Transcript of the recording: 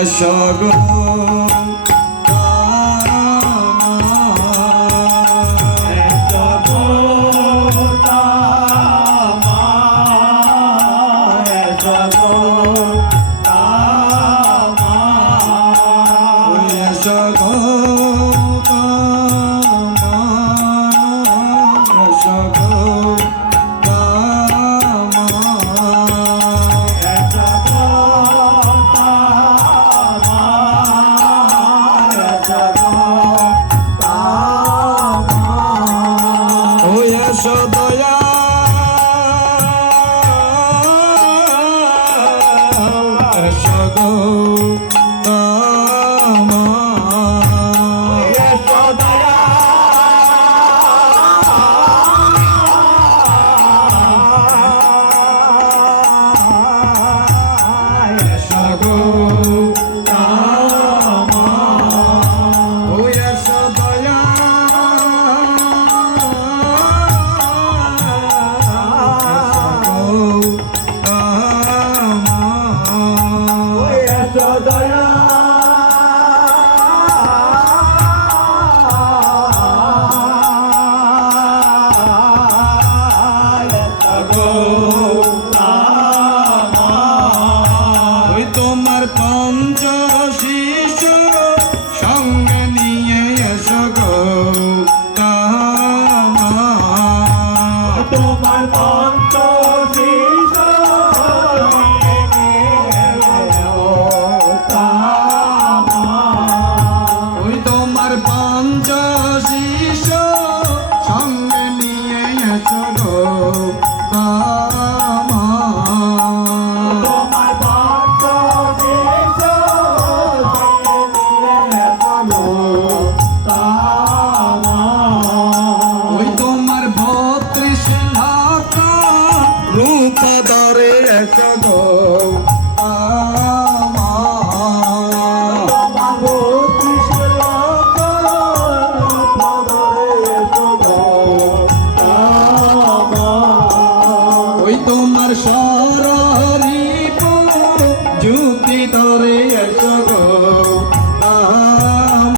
Yes, I go. সগ তোমার পঞ্চ ওই তোমার বত্রিশ লাখ রূপ ধরে